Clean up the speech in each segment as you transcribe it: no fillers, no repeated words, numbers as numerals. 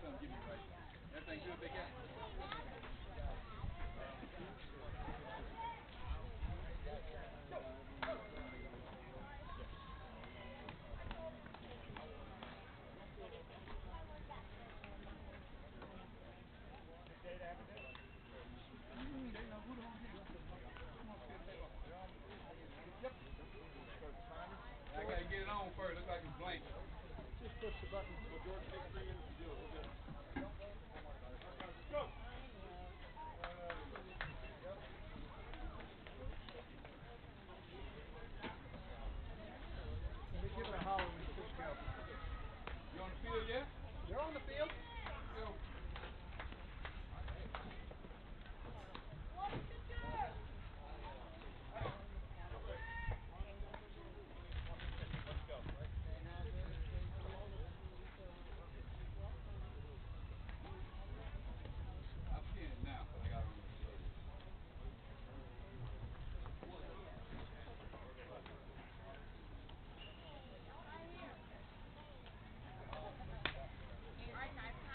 Come give me right. Everything good, big guy? Yep. I gotta get it on first. Looks like it's blank. Just push the button. Well, George, take 3 minutes to do it. We'll get it. Go. Let me give it a holler when you push go. You on the field yet? You're on the field. Go. I'm seeing it now, but I got it on the show. All right, guys.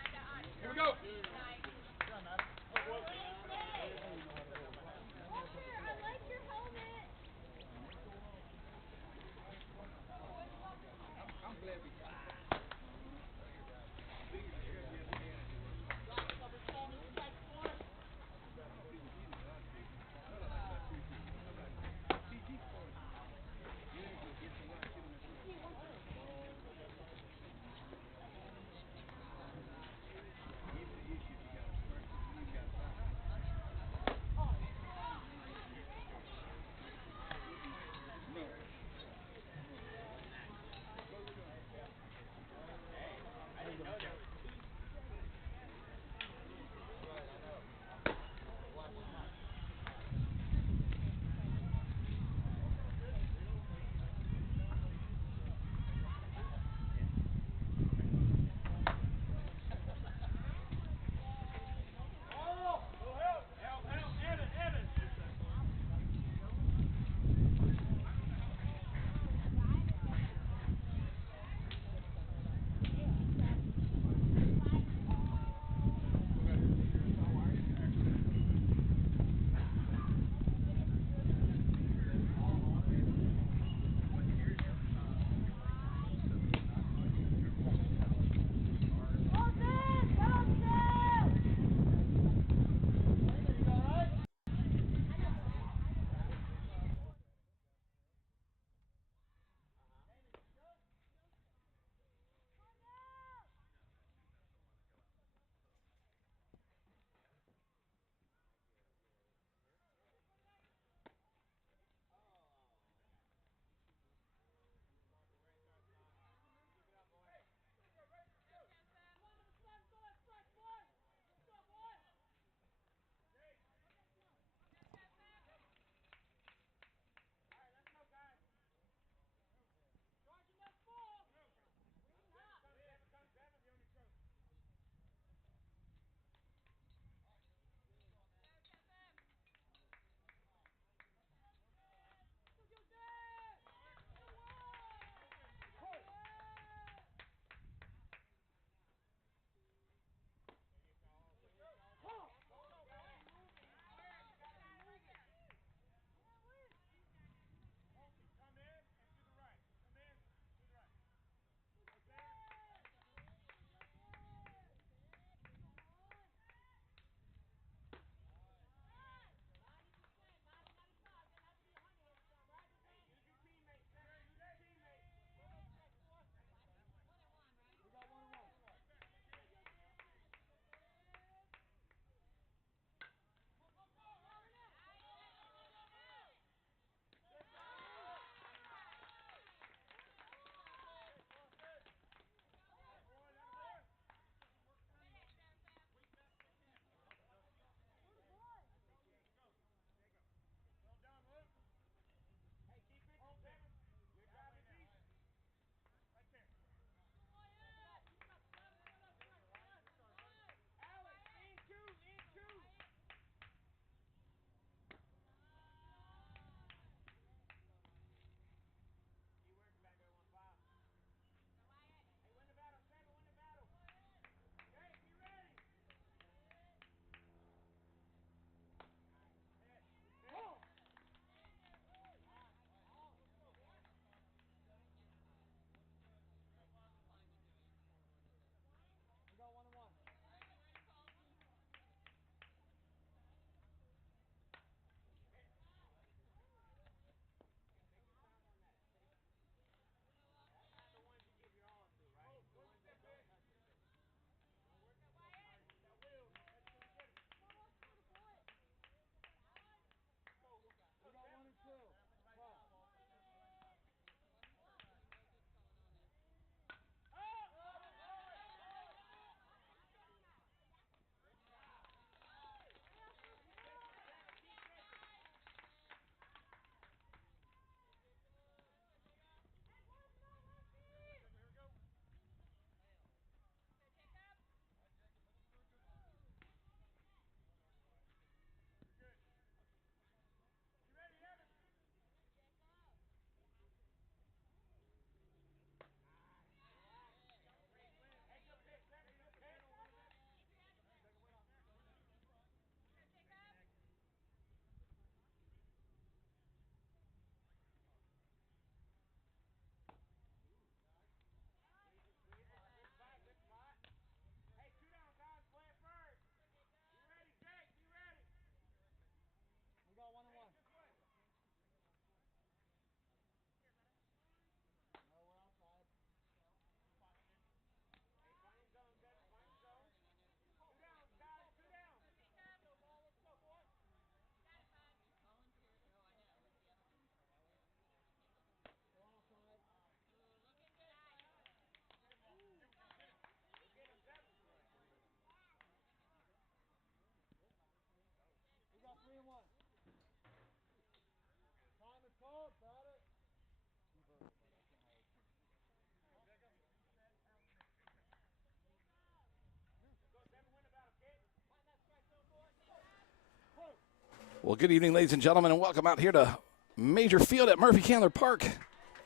Well, good evening, ladies and gentlemen, and welcome out here to Major Field at Murphey Candler Park,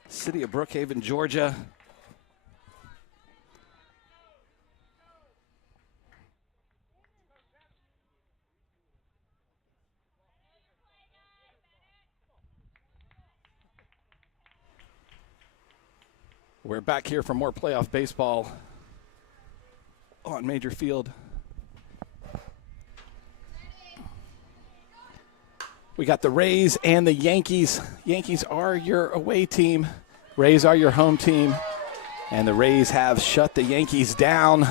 city of Brookhaven, Georgia. We're back here for more playoff baseball on Major Field. We got the Rays and the Yankees. Yankees are your away team. Rays are your home team. And the Rays have shut the Yankees down.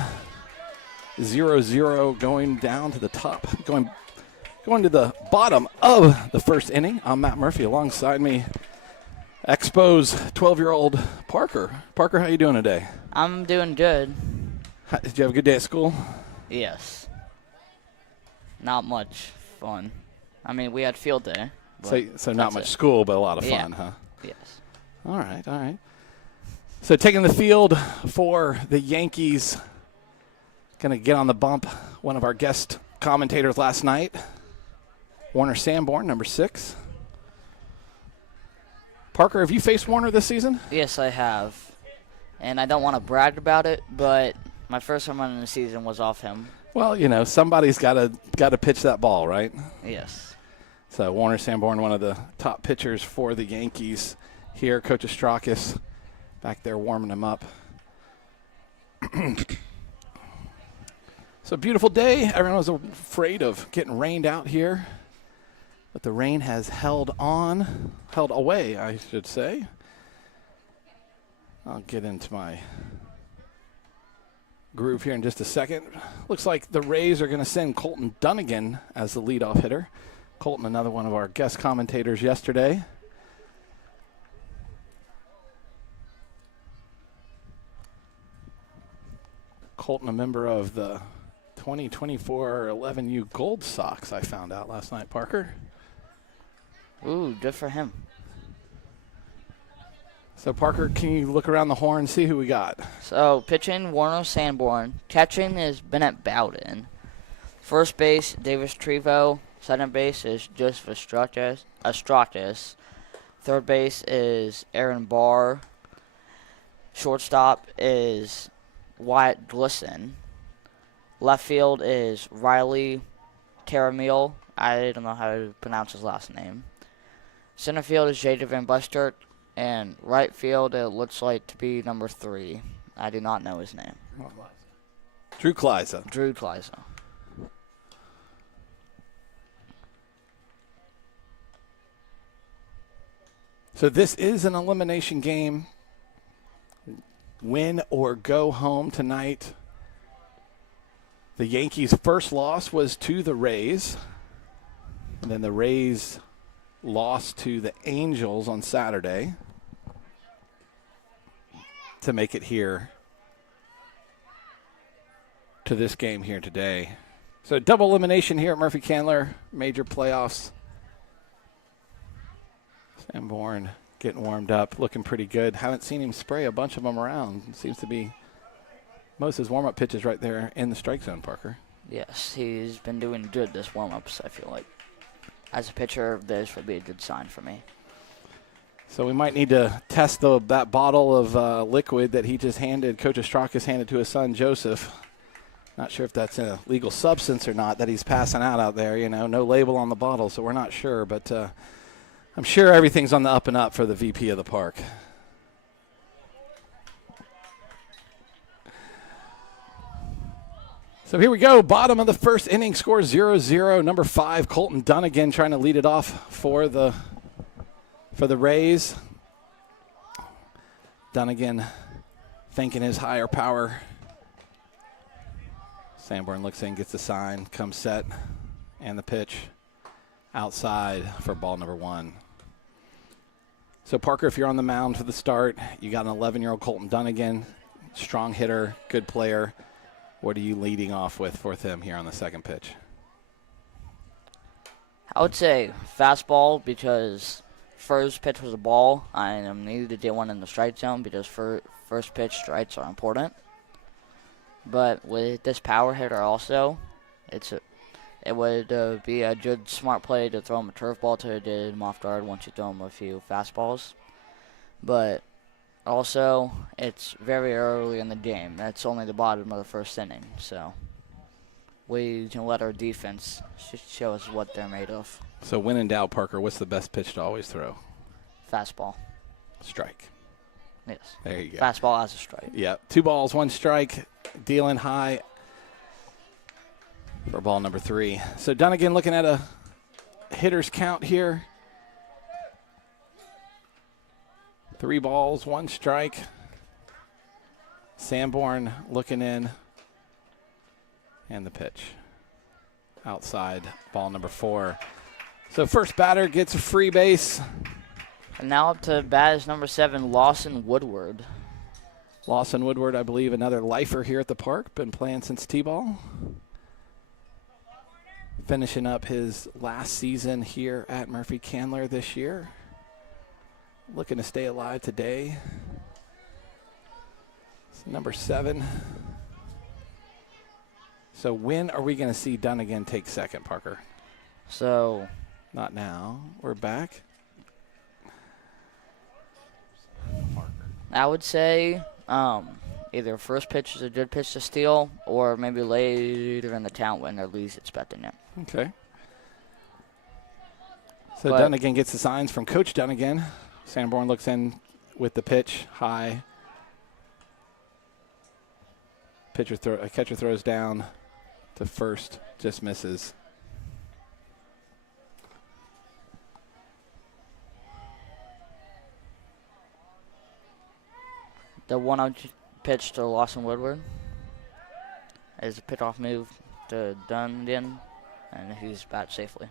0-0 going down to the top. Going to the bottom of the first inning. I'm Matt Murphy. Alongside me, Expo's 12-year-old Parker. Parker, how you doing today? I'm doing good. Did you have a good day at school? Yes. Not much fun. I mean, we had field day. So not much school, but a lot of fun, huh? Yes. All right. So taking the field for the Yankees, going to get on the bump, one of our guest commentators last night, Warner Sanborn, number 6. Parker, have you faced Warner this season? Yes, I have. And I don't want to brag about it, but my first home run in the season was off him. Well, you know, somebody's got to pitch that ball, right? Yes. So Warner Sanborn, one of the top pitchers for the Yankees here. Coach Ostrakis back there warming him up. So beautiful day. Everyone was afraid of getting rained out here, but the rain has held away, I should say. I'll get into my groove here in just a second. Looks like the Rays are going to send Colton Dunnigan as the leadoff hitter. Colton, another one of our guest commentators yesterday. Colton, a member of the 2024 11U Gold Sox, I found out last night, Parker. Ooh, good for him. So, Parker, can you look around the horn and see who we got? So, pitching, Warner Sanborn. Catching is Bennett Bowden. First base, Davis Trevo. Second base is Joseph Astratus. Third base is Aaron Barr. Shortstop is Wyatt Glisson. Left field is Riley Caramil. I don't know how to pronounce his last name. Center field is Jada Van Bustert. And right field, it looks like to be number 3. I do not know his name. Drew Kleiza. Drew Kleiza. So this is an elimination game. Win or go home tonight. The Yankees' first loss was to the Rays. And then the Rays lost to the Angels on Saturday to make it here to this game here today. So double elimination here at Murphey Candler, major playoffs. Sanborn getting warmed up, looking pretty good. Haven't seen him spray a bunch of them around. Seems to be most of his warm-up pitches right there in the strike zone, Parker. Yes, he's been doing good this warm-ups, I feel like. As a pitcher, this would be a good sign for me. So we might need to test that bottle of liquid that he just Coach Ostrakis handed to his son, Joseph. Not sure if that's a legal substance or not that he's passing out there. You know, no label on the bottle, so we're not sure. But I'm sure everything's on the up and up for the VP of the park. So here we go. Bottom of the first inning, score 0-0. Number 5, Colton Dunnigan trying to lead it off for the Rays. Dunnigan thinking his higher power. Sanborn looks in, gets the sign, comes set, and the pitch outside for ball number 1. So, Parker, if you're on the mound for the start, you got an 11-year-old Colton Dunnigan, strong hitter, good player. What are you leading off with for him here on the second pitch? I would say fastball because first pitch was a ball. I needed to get one in the strike zone because first pitch strikes are important. But with this power hitter also, it's it would be a good, smart play to throw him a turf ball to get him off guard once you throw him a few fastballs. But also, it's very early in the game. That's only the bottom of the first inning, so we can let our defense show us what they're made of. So when in doubt, Parker, what's the best pitch to always throw? Fastball. Strike. Yes. There you go. Fastball as a strike. Yeah. 2 balls, 1 strike. Dealing high for ball number 3. So Dunnigan looking at a hitter's count here. 3 balls, 1 strike. Sanborn looking in. And the pitch. Outside, ball number 4. So first batter gets a free base. And now up to bat is number 7, Lawson Woodward. Lawson Woodward, I believe, another lifer here at the park. Been playing since T-ball. Finishing up his last season here at Murphey Candler this year. Looking to stay alive today. It's number 7. So when are we going to see Dunnigan take second, Parker? So, not now. We're back. I would say either first pitch is a good pitch to steal, or maybe later in the count when they're least expecting it. Okay. So Dunnigan gets the signs from Coach Dunnigan. Sanborn looks in with the pitch high. Catcher throws down to first, just misses. The 1-0 pitch to Lawson Woodward is a pickoff move to Dunnigan, and he's back safely.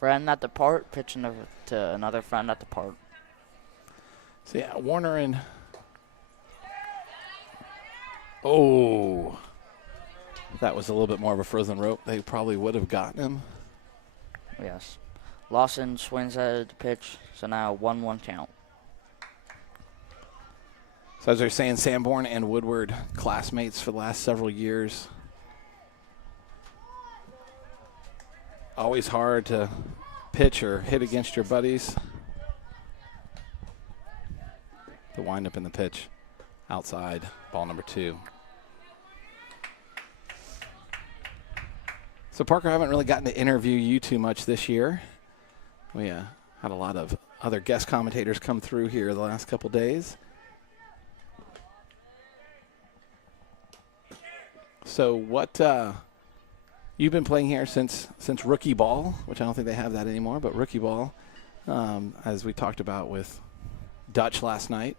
Friend at the park, pitching to another friend at the park. So yeah, Warner and that was a little bit more of a frozen rope. They probably would have gotten him. Yes. Lawson swings at the pitch, so now 1-1 count. So as they're saying, Sanborn and Woodward, classmates for the last several years. Always hard to pitch or hit against your buddies. The windup in the pitch outside, ball number 2. So Parker, I haven't really gotten to interview you too much this year. We had a lot of other guest commentators come through here the last couple days. So what, you've been playing here since rookie ball, which I don't think they have that anymore, but rookie ball, as we talked about with Dutch last night.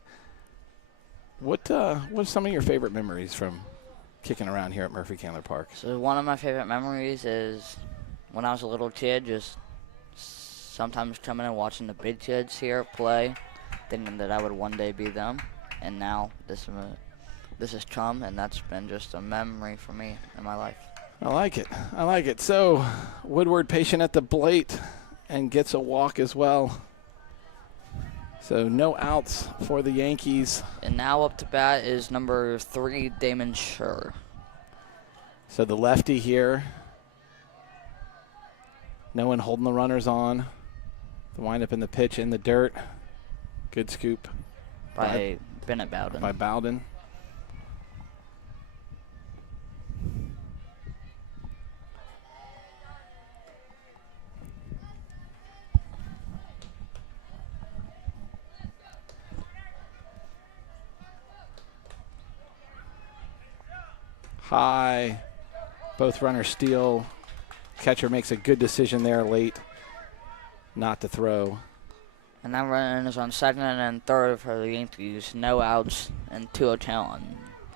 What are some of your favorite memories from kicking around here at Murphey Candler Park? So one of my favorite memories is when I was a little kid, just sometimes coming and watching the big kids here play, thinking that I would one day be them. And now this has come, and that's been just a memory for me in my life. I like it. So Woodward patient at the plate and gets a walk as well. So no outs for the Yankees. And now up to bat is number 3, Damon Schur. So the lefty here. No one holding the runners on. The windup in the pitch in the dirt. Good scoop. By Bennett Bowden. By Bowden. High. Both runners steal. Catcher makes a good decision there late not to throw. And that run is on second and third for the Yankees. No outs and 2-0 count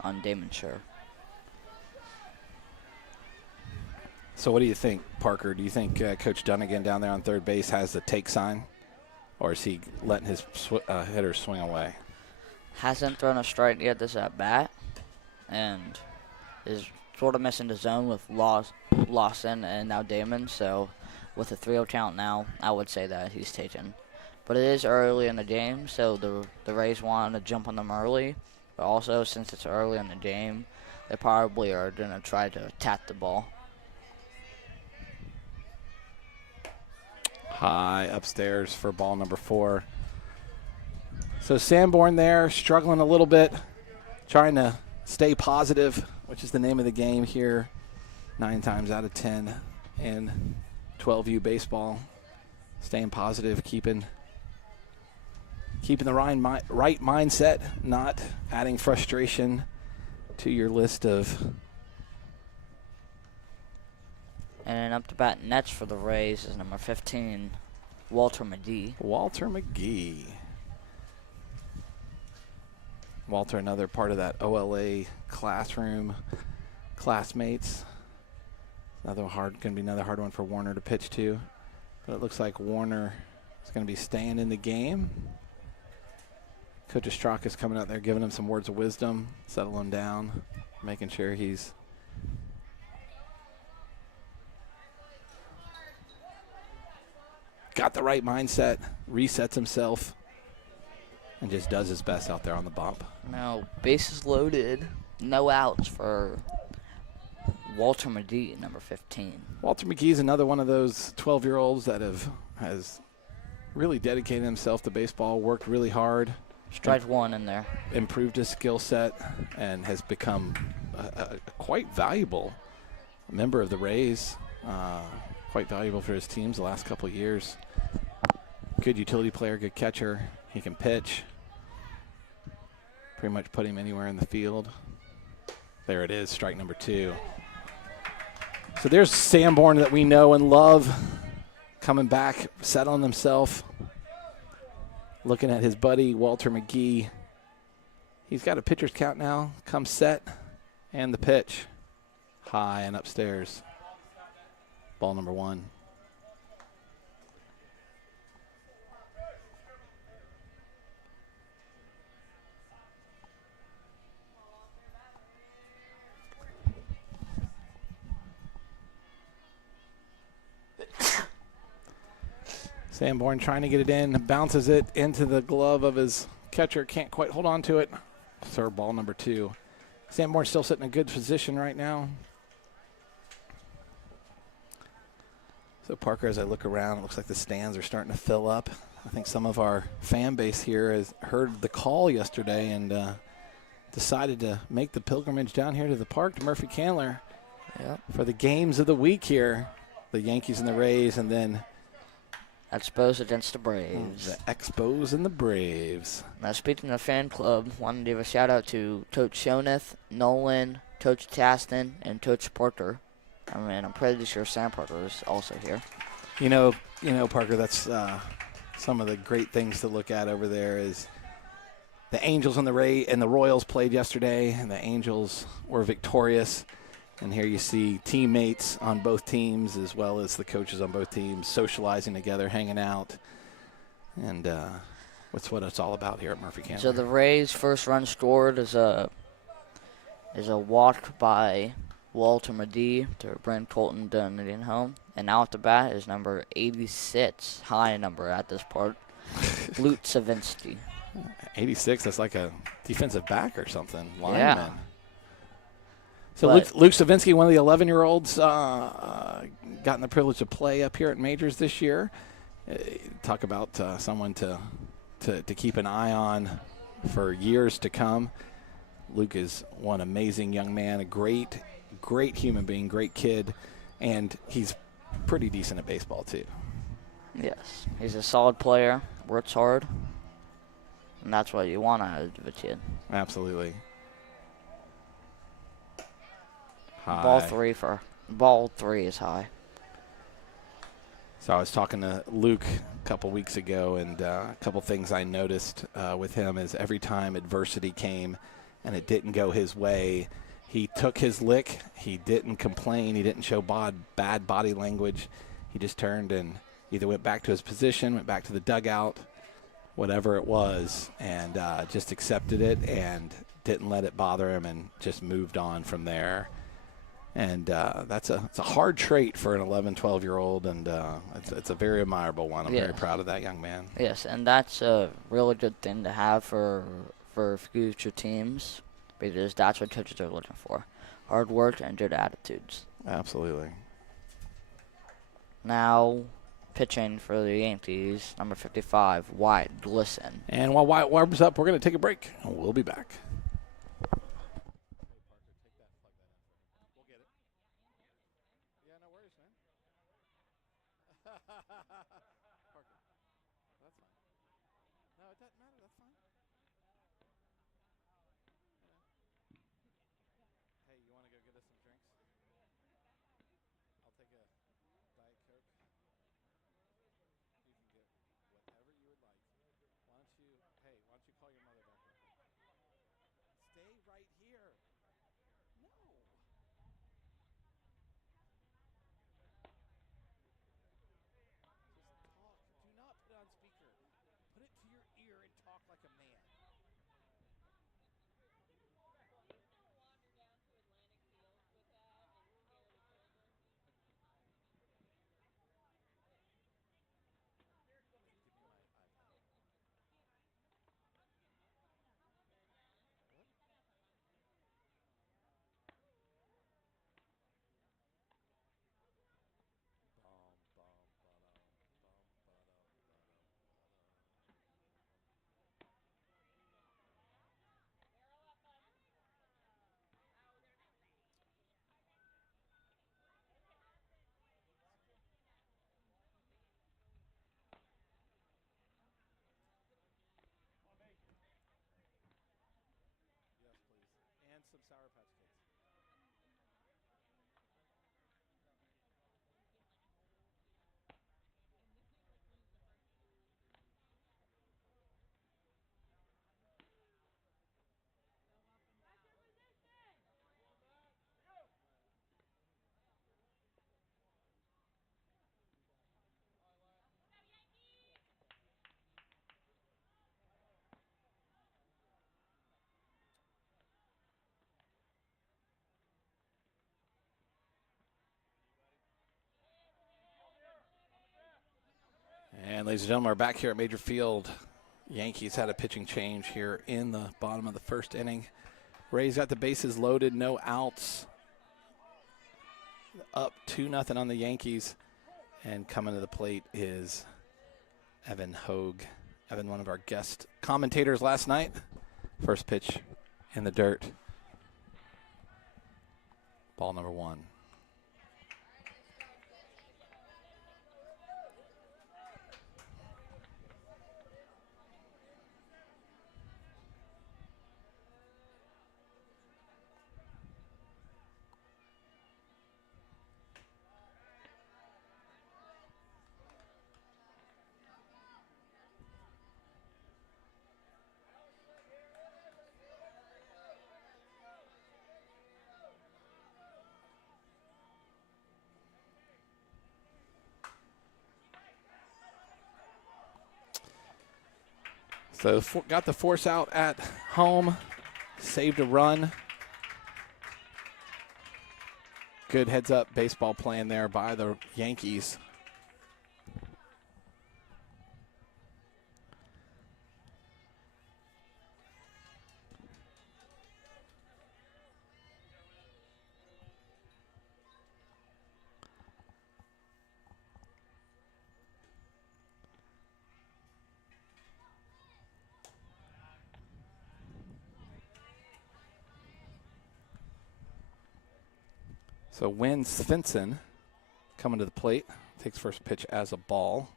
on Damon Schur. So what do you think, Parker? Do you think Coach Dunnigan down there on third base has the take sign? Or is he letting his hitters swing away? Hasn't thrown a strike yet this at bat. And is sort of missing the zone with Lawson and now Damon. So with a 3-0 count now, I would say that he's taken. But it is early in the game, so the Rays want to jump on them early. But also, since it's early in the game, they probably are going to try to tap the ball. High upstairs for ball number 4. So Sanborn there, struggling a little bit, trying to stay positive, which is the name of the game here. 9 times out of 10 in 12U baseball. Staying positive, keeping the right mindset, not adding frustration to your list of. And up to bat next for the Rays is number 15, Walter McGee. Walter McGee. Walter, another part of that OLA classroom, classmates. Going to be another hard one for Warner to pitch to. But it looks like Warner is going to be staying in the game. Coach Estraka is coming out there giving him some words of wisdom, settling him down, making sure he's got the right mindset, resets himself, and just does his best out there on the bump. Now, bases loaded, no outs for Walter McGee, number 15. Walter McGee is another one of those 12-year-olds that has really dedicated himself to baseball, worked really hard. Strike one in there. Improved his skill set and has become a quite valuable member of the Rays. Quite valuable for his teams the last couple of years. Good utility player, good catcher. He can pitch. Pretty much put him anywhere in the field. There it is, strike number 2. So there's Sanborn that we know and love, coming back, settling himself. Looking at his buddy, Walter McGee. He's got a pitcher's count now. Comes set, and the pitch. High and upstairs. Ball number 1. Sanborn trying to get it in, bounces it into the glove of his catcher, can't quite hold on to it. So ball number 2. Sanborn still sitting in a good position right now. So Parker, as I look around, it looks like the stands are starting to fill up. I think some of our fan base here has heard the call yesterday and decided to make the pilgrimage down here to the park to Murphey Candler for the games of the week here. The Yankees and the Rays, and then Expos against the Braves. The Expos and the Braves. Now, speaking of fan club, wanted to give a shout out to Coach Shoneth, Nolan, Coach Taston, and Coach Porter. I mean, I'm pretty sure Sam Porter is also here. You know, Parker, that's some of the great things to look at over there is the Angels and the Royals played yesterday, and the Angels were victorious. And here you see teammates on both teams as well as the coaches on both teams socializing together, hanging out. And that's what it's all about here at Murphey Candler. So the Rays' first run scored is a walk by Walter McGee to bring Colton Dunedin home. And now at the bat is number 86, high number at this part, Luke Savinsky. 86, that's like a defensive back or something, lineman. Yeah. So Luke Savinsky, one of the 11-year-olds, gotten the privilege to play up here at Majors this year. Talk about someone to keep an eye on for years to come. Luke is one amazing young man, a great human being, great kid, and he's pretty decent at baseball too. Yes, he's a solid player, works hard, and that's what you want out of a kid. Absolutely. High. Ball three is high. So I was talking to Luke a couple weeks ago, and a couple things I noticed with him is every time adversity came and it didn't go his way, he took his lick. He didn't complain. He didn't show bad body language. He just turned and either went back to his position, went back to the dugout, whatever it was, and just accepted it and didn't let it bother him and just moved on from there. And it's a hard trait for an 11, 12-year-old, and it's a very admirable one. I'm very proud of that young man. Yes, and that's a really good thing to have for for future teams because that's what coaches are looking for. Hard work and good attitudes. Absolutely. Now, pitching for the Yankees, number 55, Wyatt Glisson. And while Wyatt warms up, we're going to take a break, and we'll be back. And ladies and gentlemen, we're back here at Major Field. Yankees had a pitching change here in the bottom of the first inning. Rays got the bases loaded, no outs. Up 2-0 on the Yankees. And coming to the plate is Evan Hogue. Evan, one of our guest commentators last night. First pitch in the dirt. Ball number 1. So got the force out at home, saved a run. Good heads-up baseball plan there by the Yankees. So Wynn Svensson coming to the plate. Takes first pitch as a ball.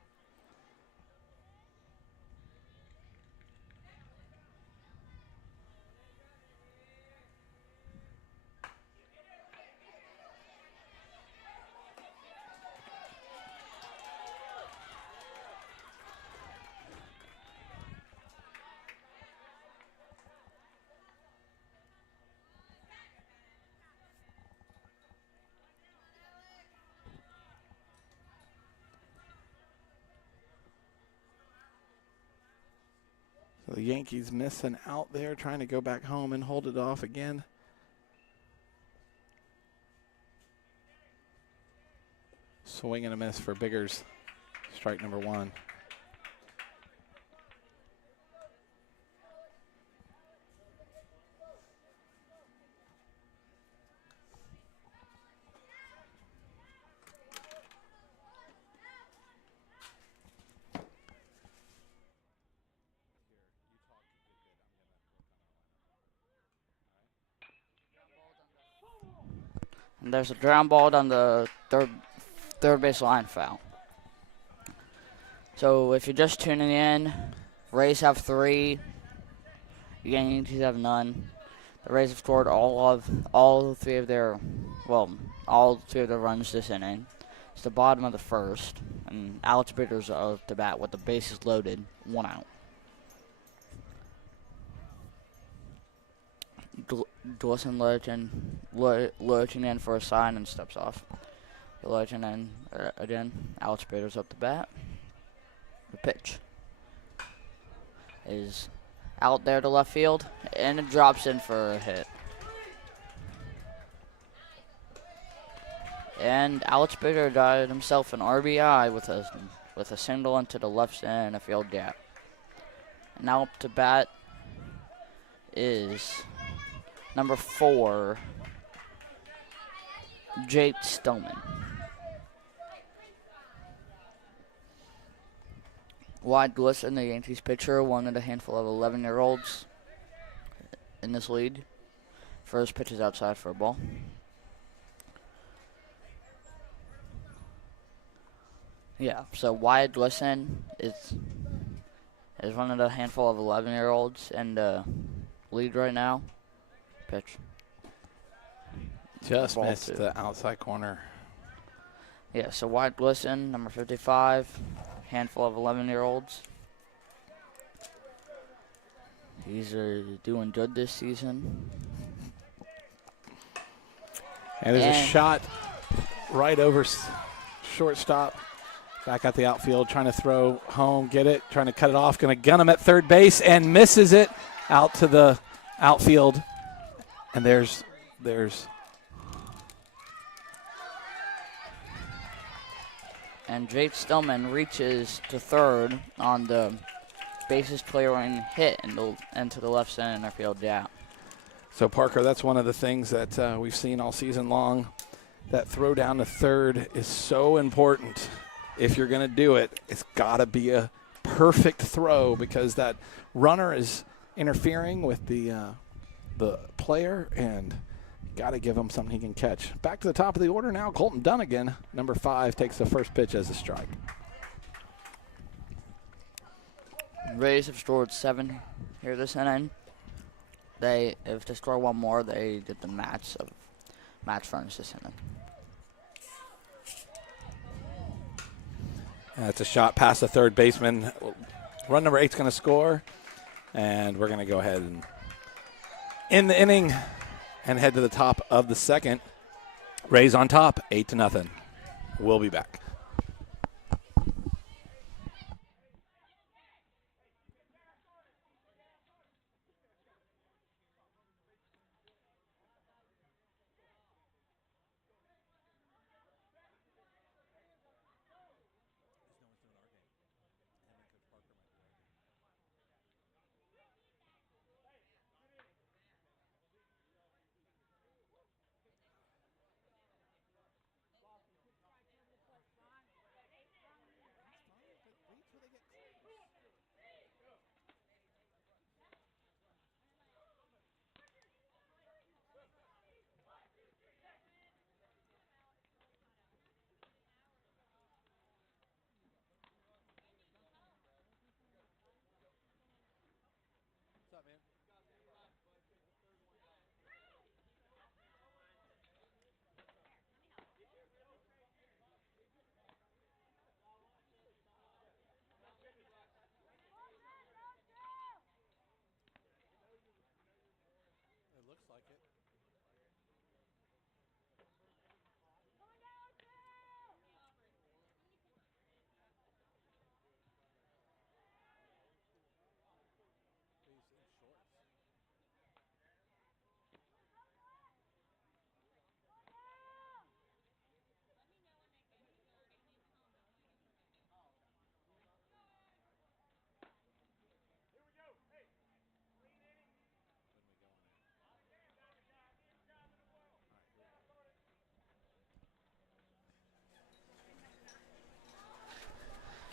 So the Yankees missing out there, trying to go back home and hold it off again. Swing and a miss for Biggers. Strike number 1. And there's a ground ball down the third base line foul. So if you're just tuning in, Rays have 3. Yankees have none. The Rays have scored all three of their runs this inning. It's the bottom of the first, and Alex Bitter's up to bat with the bases loaded, 1 out. Dawson lurching in for a sign and steps off. Lurching in again. Alex Bitter's up to bat. The pitch is out there to left field, and it drops in for a hit. And Alex Bitter got himself an RBI with a single into the left center field gap. And now up to bat is number 4, Jake Stillman. Wide Glisson, the Yankees pitcher, one of a handful of 11-year-olds in this league. First pitch is outside for a ball. Yeah, so Wyatt Glisson is one of the handful of 11-year-olds in the league right now. Pitch. Just missed the outside corner. Yeah, so Wyatt Glisson, number 55, handful of 11-year-olds. He's doing good this season. And there's a shot right over shortstop. Back at the outfield, trying to throw home, get it, trying to cut it off, going to gun him at third base, and misses it out to the outfield. And there's. And Jake Stillman reaches to third on the bases clearing hit into the left center field gap. So, Parker, that's one of the things that we've seen all season long. That throw down to third is so important. If you're going to do it, it's got to be a perfect throw because that runner is interfering with the player, and got to give him something he can catch. Back to the top of the order now, Colton Dunnigan, number 5, takes the first pitch as a strike. Rays have scored 7 here this inning. If they score one more, they get the match furnace this inning. It's a shot past the third baseman. Run number 8's going to score, and we're going to go ahead and end the inning and head to the top of the second. Rays on top, 8-0. We'll be back.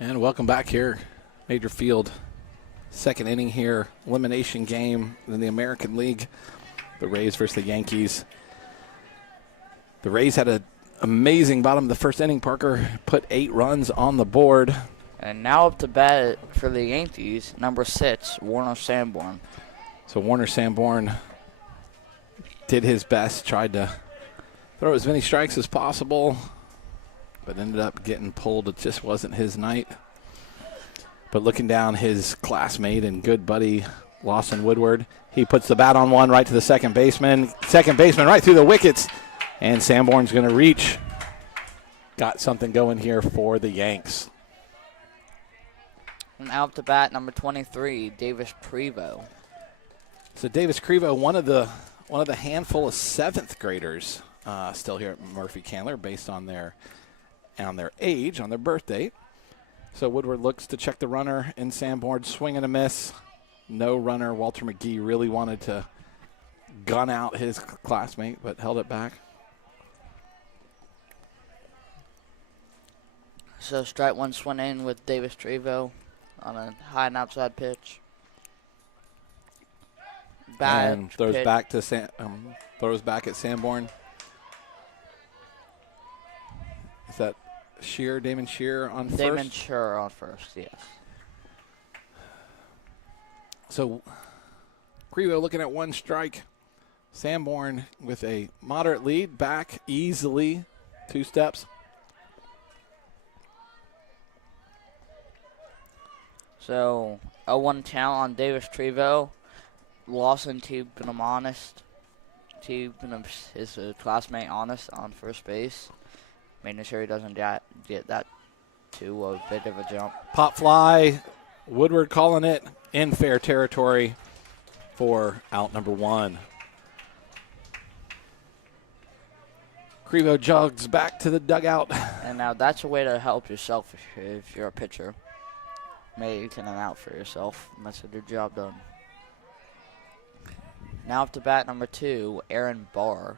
And welcome back here, Major Field. Second inning here, elimination game in the American League. The Rays versus the Yankees. The Rays had an amazing bottom of the first inning. Parker put 8 runs on the board. And now up to bat for the Yankees, number 6, Warner Sanborn. So Warner Sanborn did his best, tried to throw as many strikes as possible, but ended up getting pulled. It just wasn't his night. But looking down, his classmate and good buddy, Lawson Woodward, he puts the bat on one right to the second baseman. Second baseman right through the wickets, and Sanborn's going to reach. Got something going here for the Yanks. And out to bat, number 23, Davis Prevost. So Davis Crevo, one of the handful of 7th graders still here at Murphey Candler, based on their age, on their birth date. So Woodward looks to check the runner in Sanborn, swing and a miss. No runner. Walter McGee really wanted to gun out his classmate, but held it back. So strike one swing in with Davis Trevo on a high and outside pitch. And throws pitch. back to throws back at Sanborn. Is that Shear, Damon Shear on first? Damon Shear on first, yes. So Crevo looking at 1 strike. Sanborn with a moderate lead, back easily 2 steps. So 0-1 count on Davis Trevo. Lawson keeping him honest. Keeping his classmate honest on first base. Making sure he doesn't get that to a bit of a jump. Pop fly. Woodward calling it in fair territory for out number 1. Crevo jogs back to the dugout. And now that's a way to help yourself if you're a pitcher. Making an out for yourself. And that's a good job done. Now up to bat number 2, Aaron Barr.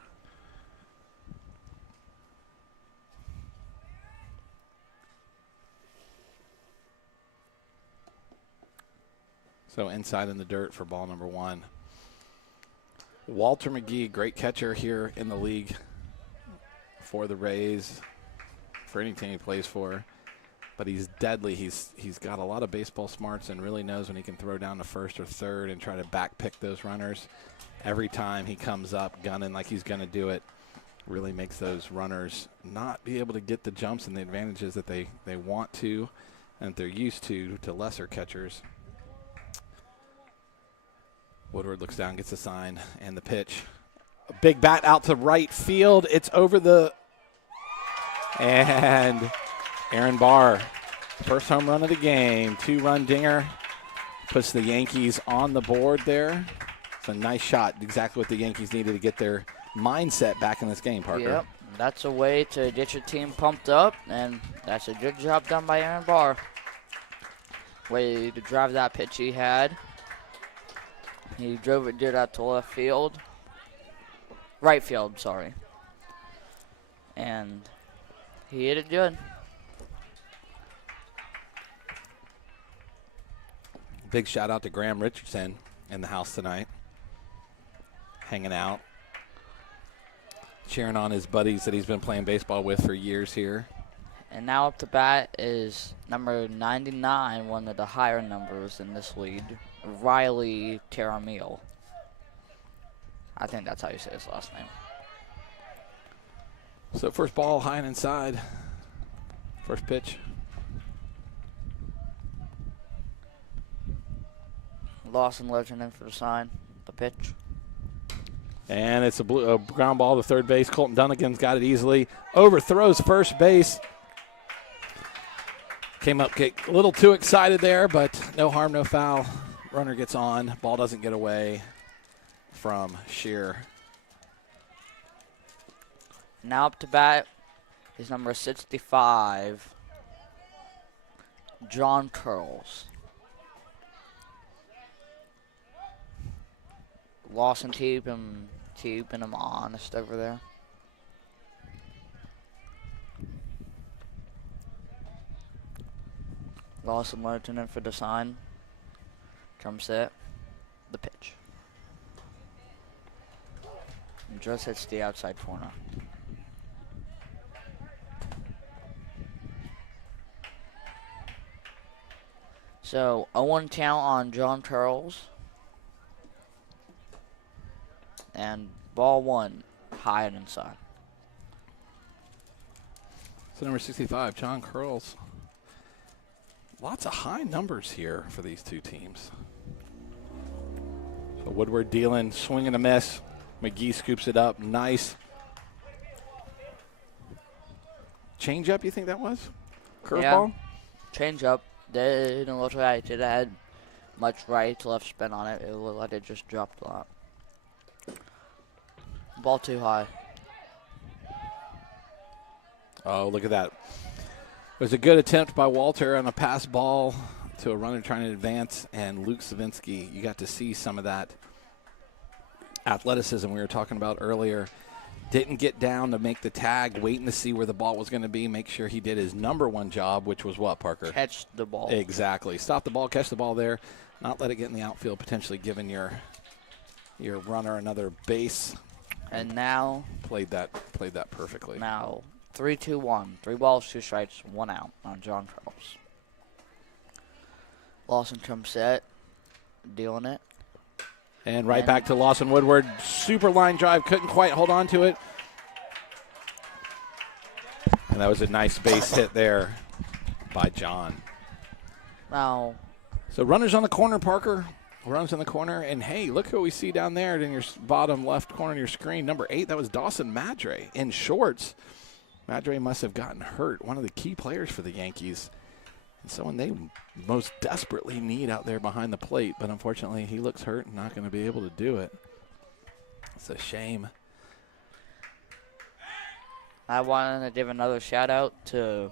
So inside in the dirt for ball number 1. Walter McGee, great catcher here in the league for the Rays, for any team he plays for. But he's deadly. He's got a lot of baseball smarts and really knows when he can throw down to first or third and try to back pick those runners. Every time he comes up gunning like he's going to do it, really makes those runners not be able to get the jumps and the advantages that they want to and that they're used to lesser catchers. Woodward looks down, gets a sign, and the pitch. A big bat out to right field. It's over the... And Aaron Barr, first home run of the game, 2-run dinger. Puts the Yankees on the board there. It's a nice shot, exactly what the Yankees needed to get their mindset back in this game, Parker. Yep, that's a way to get your team pumped up, and that's a good job done by Aaron Barr. Way to drive that pitch he had. He drove it good out to left field. Right field, sorry. And he hit it good. Big shout out to Graham Richardson in the house tonight. Hanging out. Cheering on his buddies that he's been playing baseball with for years here. And now up to bat is number 99, one of the higher numbers in this league, Riley Taramil. I think that's how you say his last name. So first ball, high and inside. First pitch. Lawson Legend in for the sign, the pitch. And it's a ground ball to third base. Colton Dunnigan's got it easily. Overthrows first base. Came up, get a little too excited there, but no harm, no foul. Runner gets on. Ball doesn't get away from Shear. Now up to bat is number 65, John Curls. Lawson keeping him honest over there. Lawson Legend in for the sign. Come set. The pitch. And just hits the outside corner. So 0-1 count on John Charles. And ball 1, high and inside. So number 65, John Curls. Lots of high numbers here for these two teams. So Woodward dealing, swing and a miss. McGee scoops it up, nice. Change up, you think that was? Curveball? Yeah. Change up. Didn't look like it had much right to left spin on it. It looked like it just dropped a lot. Ball too high. Oh, look at that. It was a good attempt by Walter on a pass ball to a runner trying to advance, and Luke Savinsky, you got to see some of that athleticism we were talking about earlier. Didn't get down to make the tag, waiting to see where the ball was going to be, make sure he did his number one job, which was what, Parker? Catch the ball. Exactly. Stop the ball, catch the ball there, not let it get in the outfield, potentially giving your runner another base. And now Played that perfectly. Now 3-2-1. 3 balls, 2 strikes, 1 out on John Charles. Lawson comes set, dealing it. And right back to Lawson Woodward. Super line drive. Couldn't quite hold on to it. And that was a nice base hit there by John. Now, So runners on the corner, Parker. Runs in the corner. And, hey, look who we see down there in your bottom left corner of your screen. Number 8, that was Dawson Madre in shorts. Madre must have gotten hurt. One of the key players for the Yankees. And someone they most desperately need out there behind the plate. But unfortunately, he looks hurt and not going to be able to do it. It's a shame. I wanted to give another shout out to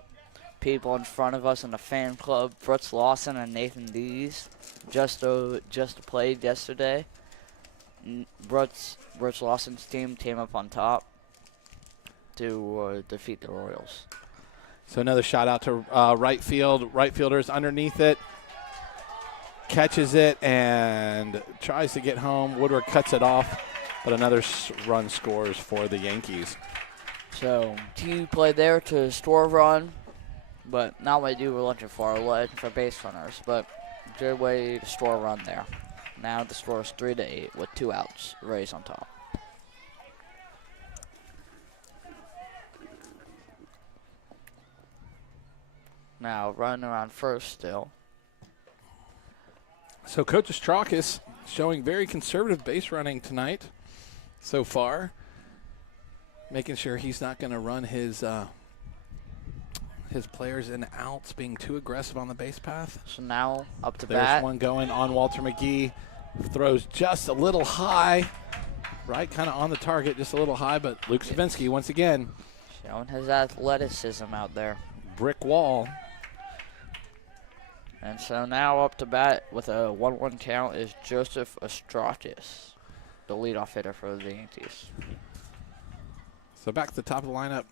people in front of us in the fan club, Fritz Lawson and Nathan Dees, just played yesterday. Fritz Lawson's team came up on top to defeat the Royals. So another shout out to right field. Right fielder's underneath it. Catches it and tries to get home. Woodward cuts it off, but another run scores for the Yankees. So, T played there to store a run, but not what we were looking for. We're looking for base runners, but good way to store a run there. Now the score is 3-8 with 2 outs. Rays on top. Now running around first still. So Coach Ostrakis showing very conservative base running tonight so far. Making sure he's not going to run his players in outs, being too aggressive on the base path. So now up to There's bat. one going on Walter McGee. Throws just a little high. Right, kind of on the target, just a little high, but Luke Savinsky once again. Showing his athleticism out there. Brick wall. And so now up to bat with a 1-1 count is Joseph Ostrakis, the leadoff hitter for the Yankees. So back to the top of the lineup.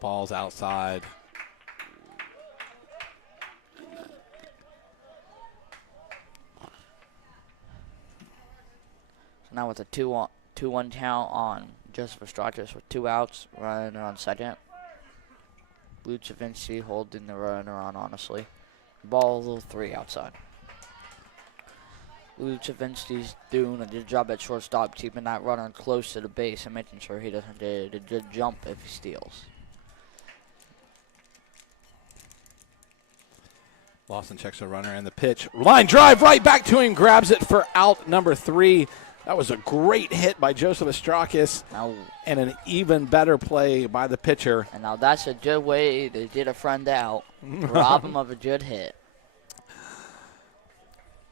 Ball's outside. So now with a 2-1 count on Joseph Ostrakis with 2 outs, runner on second. Luchavinci holding the runner on, honestly. Ball 3 outside. Luchavinci's doing a good job at shortstop, keeping that runner close to the base and making sure he doesn't get a good jump if he steals. Lawson checks the runner and the pitch. Line drive right back to him, grabs it for out number 3. That was a great hit by Joseph Ostrakis and an even better play by the pitcher. And now that's a good way to get a friend out, rob him of a good hit.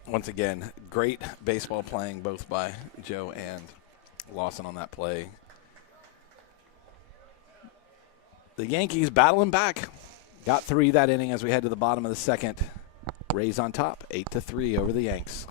Once again, great baseball playing both by Joe and Lawson on that play. The Yankees battling back. Got 3 that inning as we head to the bottom of the second. Rays on top, 8-3 over the Yanks.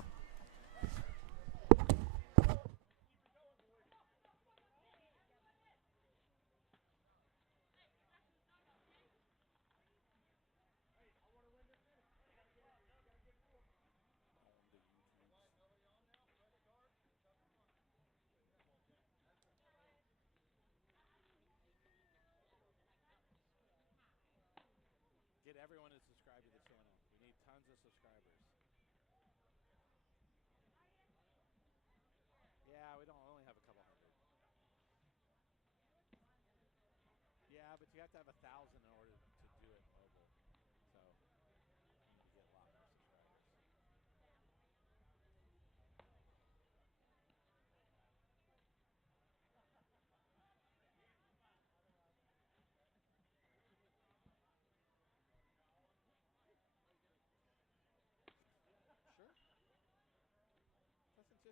Get everyone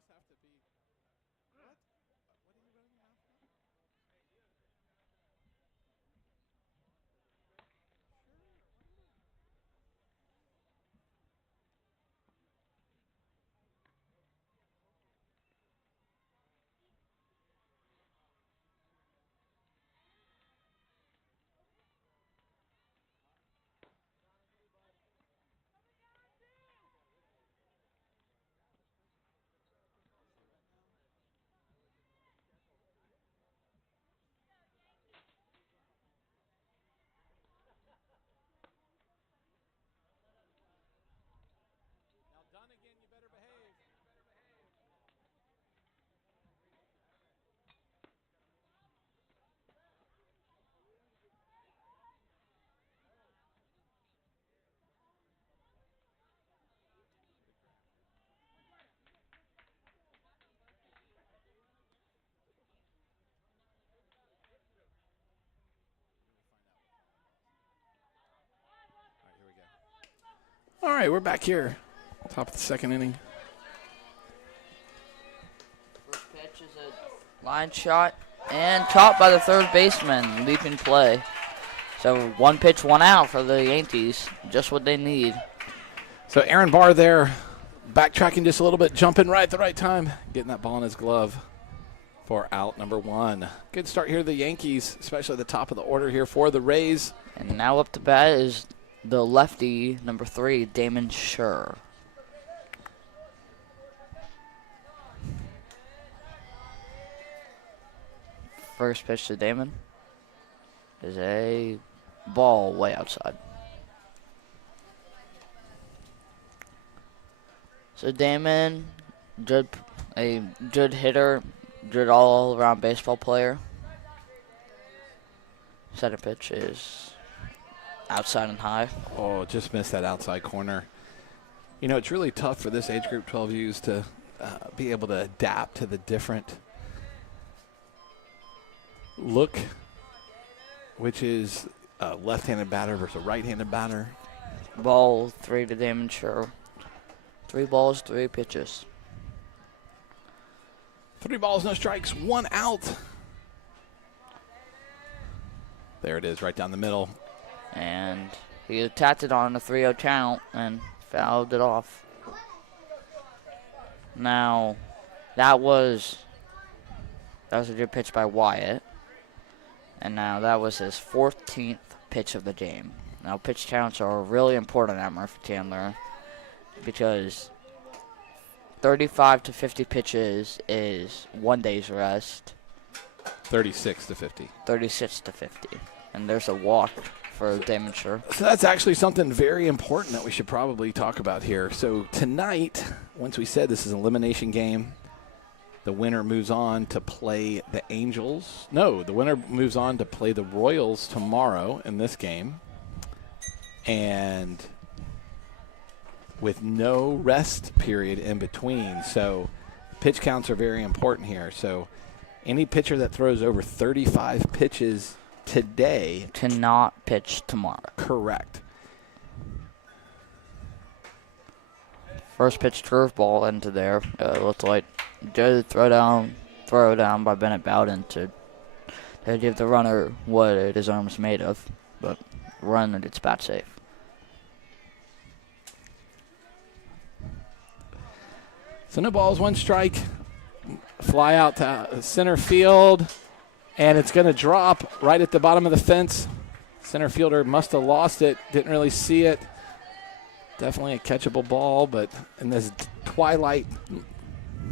just have to be. What? What are you running your mouth for? Now done again, you better behave. All right, here we go. All right, we're back here. Top of the second inning. First pitch is a line shot and caught by the third baseman. Leaping play. So 1 pitch, 1 out for the Yankees. Just what they need. So Aaron Barr there, backtracking just a little bit, jumping right at the right time, getting that ball in his glove for out number 1. Good start here, the Yankees, especially at the top of the order here for the Rays. And now up to bat is the lefty, number 3, Damon Schur. First pitch to Damon is a ball way outside. So Damon, a good hitter, good all-around baseball player. Center pitch is outside and high. Oh, just missed that outside corner. You know, it's really tough for this age group 12Us to be able to adapt to the different look, which is a left-handed batter versus a right-handed batter. Ball 3 to Damon Schur. 3 balls, 3 pitches. 3 balls, no strikes, 1 out. There it is, right down the middle. And he attacked it on a 3-0 count and fouled it off. Now, that was a good pitch by Wyatt. And now that was his 14th pitch of the game. Now, pitch counts are really important at Murphey Candler because 35 to 50 pitches is 1 day's rest. 36 to 50. 36 to 50. And there's a walk for Damon Schur. So that's actually something very important that we should probably talk about here. So tonight, once we said this is an elimination game, the winner moves on to play the Angels. No, the winner moves on to play the Royals tomorrow in this game. And with no rest period in between. So pitch counts are very important here. So any pitcher that throws over 35 pitches today cannot pitch tomorrow. Correct. First pitch curveball into there. Looked like good throw down by Bennett Bowden to give the runner what his arm's made of, but run and it's bat safe. So no balls, 1 strike. Fly out to center field, and it's going to drop right at the bottom of the fence. Center fielder must have lost it, didn't really see it. Definitely a catchable ball, but in this twilight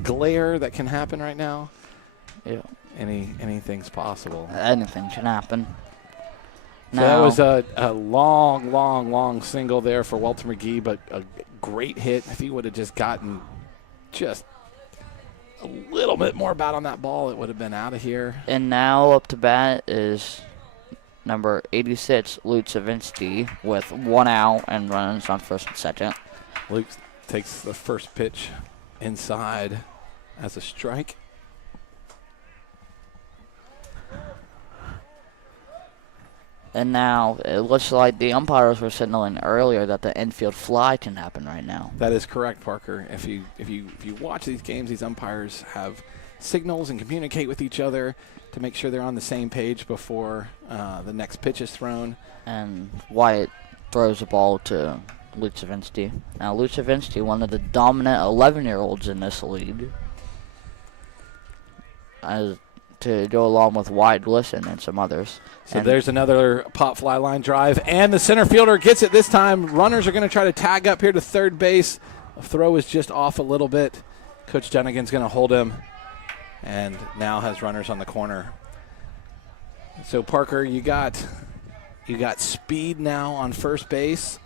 glare that can happen right now, Yeah, anything's possible. anything can happen. So that was a long single there for Walter McGee, but a great hit. If he would have just gotten just a little bit more bat on that ball, it would have been out of here. And now up to bat is number 86, Luke Savinsky, with 1 out and runners on first and second. Luke takes the first pitch inside as a strike. And now it looks like the umpires were signaling earlier that the infield fly can happen right now. That is correct, Parker. If you watch these games, these umpires have signals and communicate with each other to make sure they're on the same page before the next pitch is thrown. And Wyatt throws the ball to Lucevinsky. Now Lucevinsky, one of the dominant 11-year-olds in this league, as to go along with Wyatt Glisson and some others. So there's another pop fly line drive, and the center fielder gets it this time. Runners are going to try to tag up here to third base. The throw is just off a little bit. Coach Dunnigan's going to hold him, and now has runners on the corner. So Parker, you got speed now on first base.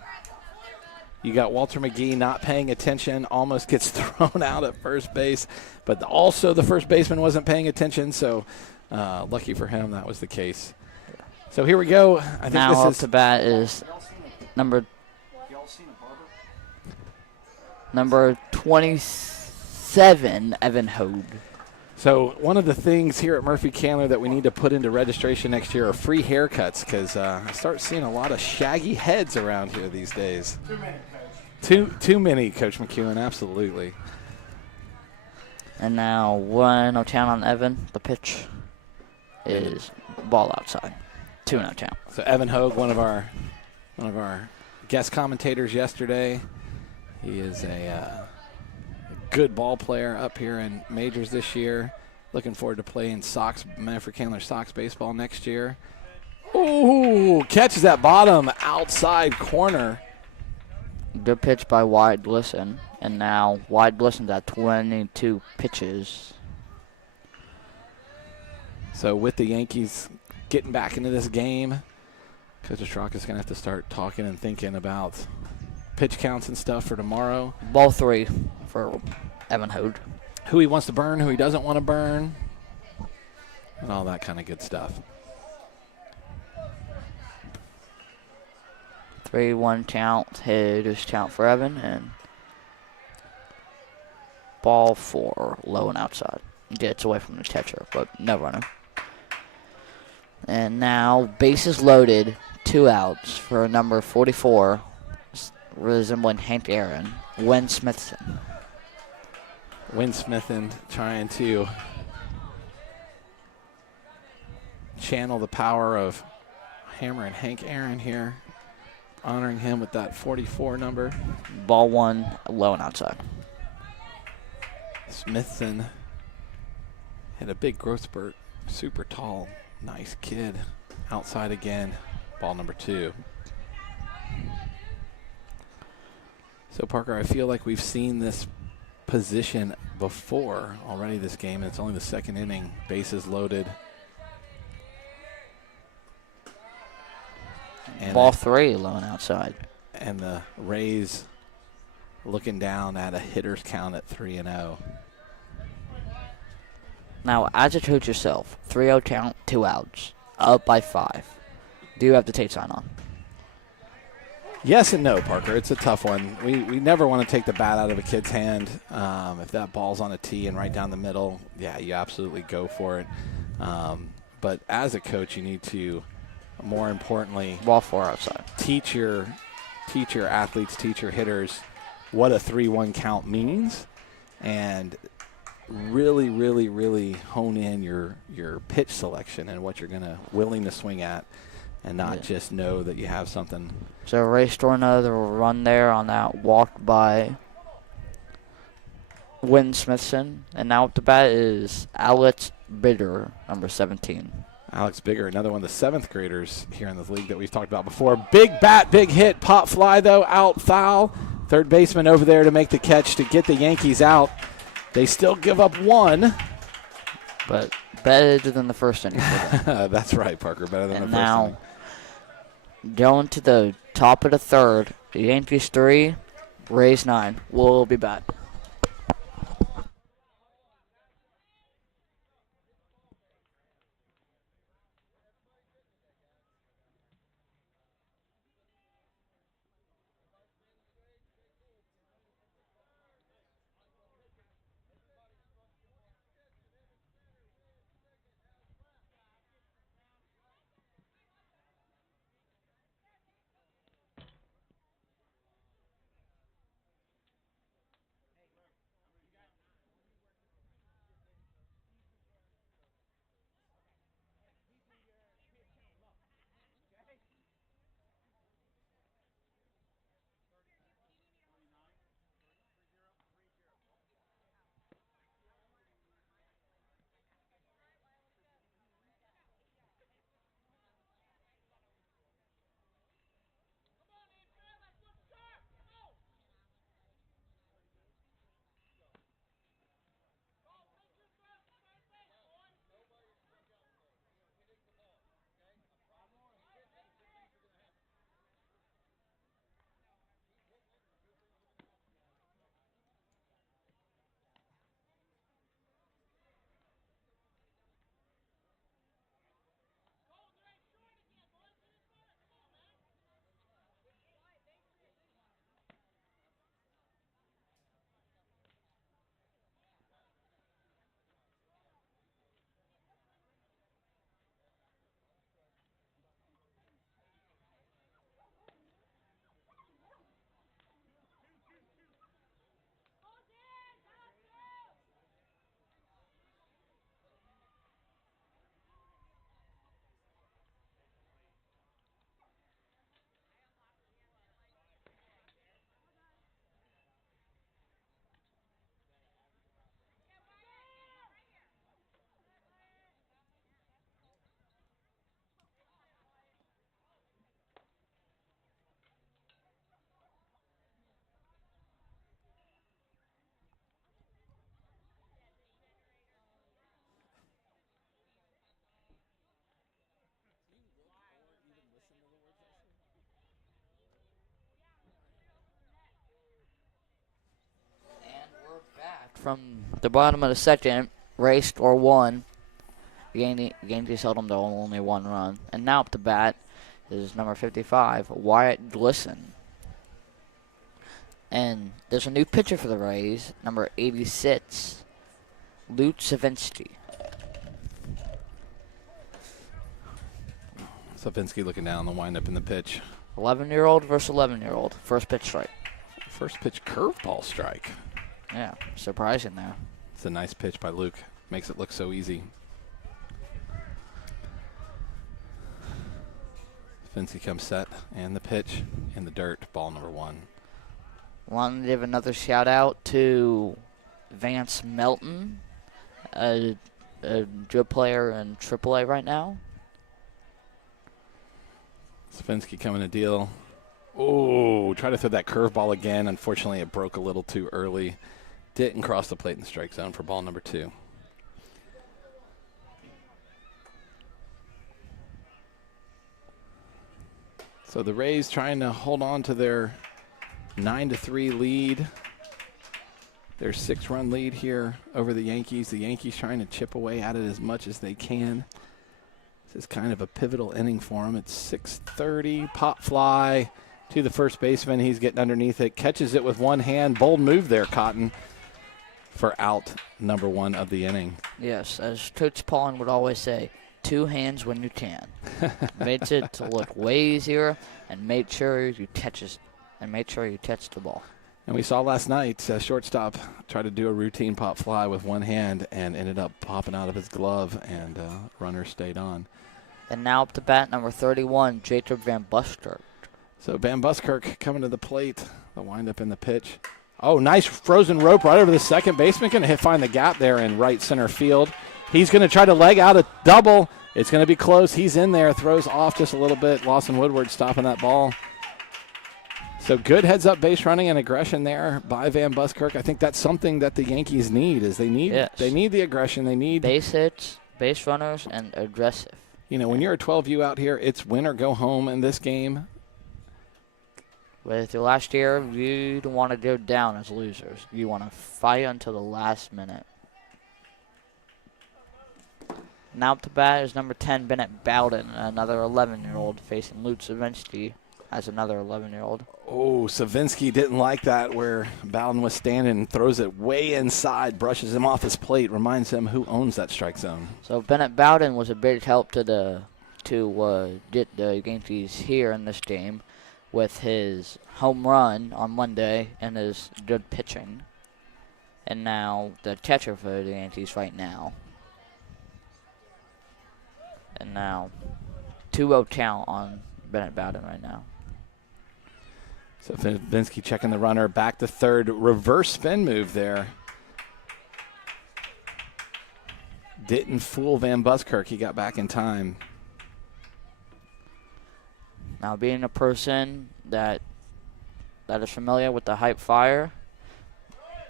You got Walter McGee not paying attention, almost gets thrown out at first base, but also the first baseman wasn't paying attention, so lucky for him that was the case. So here we go. I think now this up is to bat is number 27, Evan Hode. So one of the things here at Murphey Candler that we need to put into registration next year are free haircuts, because I start seeing a lot of shaggy heads around here these days. Too many, Coach. Too many, Coach McEwen, absolutely. And now 1-0 count on Evan. The pitch is ball outside. 2-0 count. So Evan Hogue, one of our guest commentators yesterday. He is a good ball player up here in majors this year. Looking forward to playing Murphey Candler Sox baseball next year. Ooh, catches that bottom outside corner. Good pitch by Wyatt Glisson. And now Wyatt Glisson's at 22 pitches. So with the Yankees getting back into this game, Coach Ostraka's going to have to start talking and thinking about pitch counts and stuff for tomorrow. Ball 3 for Evan Hode. Who he wants to burn, who he doesn't want to burn, and all that kind of good stuff. 3-1 count. Hitters count for Evan. And ball 4, low and outside. Gets away from the catcher, but no runner. And now bases loaded, 2 outs for number 44, resembling Hank Aaron, Win Smithson. Win Smithson trying to channel the power of Hammer and Hank Aaron here, honoring him with that 44 number. Ball 1, low and outside. Smithson had a big growth spurt, super tall, nice kid. Outside again, ball number 2. So Parker, I feel like we've seen this position before already this game. It's only the second inning, bases loaded. And Ball 3, low and outside. And the Rays looking down at a hitter's count at 3-0. Now, as a coach yourself, 3-0 count, 2 outs, up by 5. Do you have the tape sign on? Yes and no, Parker. It's a tough one. We never want to take the bat out of a kid's hand. If that ball's on a tee and right down the middle, yeah, you absolutely go for it. But as a coach, you need to, more importantly, Ball 4 outside. teach your athletes, teach your hitters what a 3-1 count means, and really, really, really hone in your pitch selection and what you're willing to swing at, and not just know that you have something. So Ray scored another run there on that walk by Win Smithson. And now up to bat is Alex Bigger, number 17. Alex Bigger, another one of the 7th graders here in the league that we've talked about before. Big bat, big hit, pop fly though, out foul. Third baseman over there to make the catch to get the Yankees out. They still give up 1. But better than the first inning for them. That's right, Parker, better than And the first now inning. going to the top of the third, the Yankees 3, Rays 9. We'll be back. from the bottom of the second, Rays score 1. Yankees held them to only 1 run. And now up to bat is number 55, Wyatt Glisson. And there's a new pitcher for the Rays, number 86, Luke Savinsky. Savinsky looking down the windup in the pitch. 11-year-old versus 11-year-old. First pitch strike. First pitch curveball strike. Yeah, surprising there. It's a nice pitch by Luke. Makes it look so easy. Savinsky comes set, and the pitch in the dirt, ball number 1. Want to give another shout out to Vance Melton, a good player in AAA right now. Savinsky coming to deal. Oh, try to throw that curveball again. Unfortunately, it broke a little too early. Didn't cross the plate in the strike zone for ball number 2. So the Rays trying to hold on to their 9-3 lead. Their 6-run lead here over the Yankees. The Yankees trying to chip away at it as much as they can. This is kind of a pivotal inning for him. It's 6:30, pop fly to the first baseman. He's getting underneath it, catches it with one hand. Bold move there, Cotton, for out number 1 of the inning. Yes, as Coach Paulin would always say, 2 hands when you can. Makes it to look way easier, and make sure you catch the ball. And we saw last night, shortstop tried to do a routine pop fly with one hand and ended up popping out of his glove, and runner stayed on. And now up to bat, number 31, Jacob Van Buskirk. So Van Buskirk coming to the plate. The windup in the pitch. Oh, nice frozen rope right over the second baseman. Going to find the gap there in right center field. He's going to try to leg out a double. It's going to be close. He's in there, throws off just a little bit. Lawson Woodward stopping that ball. So good heads-up base running and aggression there by Van Buskirk. I think that's something that the Yankees need. They need the aggression. They need base hits, base runners, and aggressive. You know, when you're a 12U out here, it's win or go home in this game. With your last year, you don't want to go down as losers. You want to fight until the last minute. Now up to bat is number 10, Bennett Bowden, another 11-year-old, facing Luke Savinsky as another 11-year-old. Oh, Savinsky didn't like that where Bowden was standing and throws it way inside, brushes him off his plate, reminds him who owns that strike zone. So Bennett Bowden was a big help to get the Yankees here in this game with his home run on Monday and his good pitching. And now the catcher for the Yankees right now. And now 2-0 count on Bennett Bowden right now. So Savinsky checking the runner back to third. Reverse spin move there. Didn't fool Van Buskirk. He got back in time. Now, being a person that is familiar with the hype fire,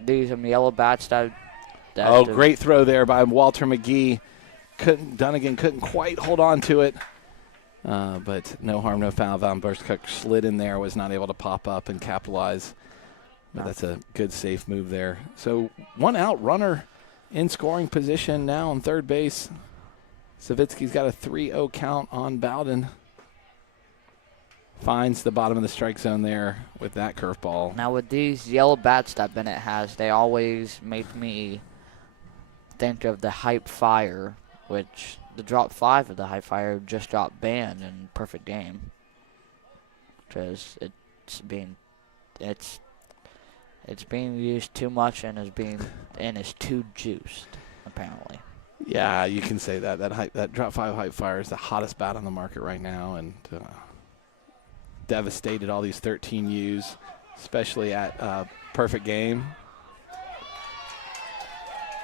these are the yellow bats that great throw there by Walter McGee. Dunnigan couldn't quite hold on to it. But no harm, no foul. Van Buskirk slid in there, was not able to pop up and capitalize. But that's a good, safe move there. So 1 out, runner in scoring position now on third base. Savinsky's got a 3-0 count on Bowden. Finds the bottom of the strike zone there with that curveball. Now with these yellow bats that Bennett has, they always make me think of the hype fire, which the drop 5 of the high fire just got banned in perfect game because it's being used too much and is too juiced apparently. Yeah, you can say that. That drop 5 hype fire is the hottest bat on the market right now, and devastated all these 13Us, especially at perfect game.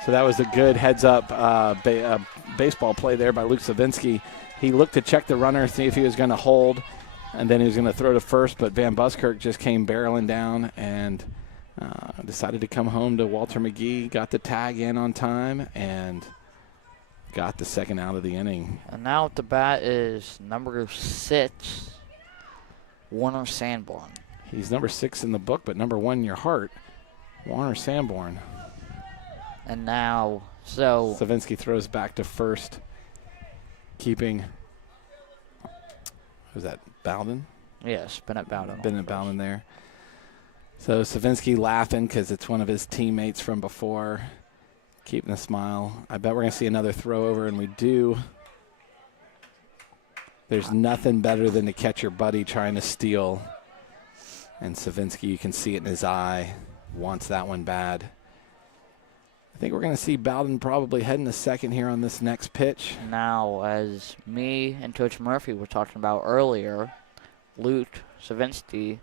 So that was a good heads-up baseball play there by Luke Savinsky. He looked to check the runner, see if he was going to hold, and then he was going to throw to first, but Van Buskirk just came barreling down and decided to come home to Walter McGee, got the tag in on time, and got the second out of the inning. And now at the bat is number 6, Warner Sanborn. He's number 6 in the book, but number 1 in your heart, Warner Sanborn. And now, so Savinsky throws back to first, keeping, who's that, Bowden? yes, Bennett Bowden. Bennett Bowden there. So Savinsky laughing because it's one of his teammates from before, keeping a smile. I bet we're going to see another throw over, and we do. There's nothing better than to catch your buddy trying to steal. And Savinsky, you can see it in his eye, wants that one bad. I think we're going to see Bowden probably heading to second here on this next pitch. Now, as me and Coach Murphy were talking about earlier, Luke Savinsky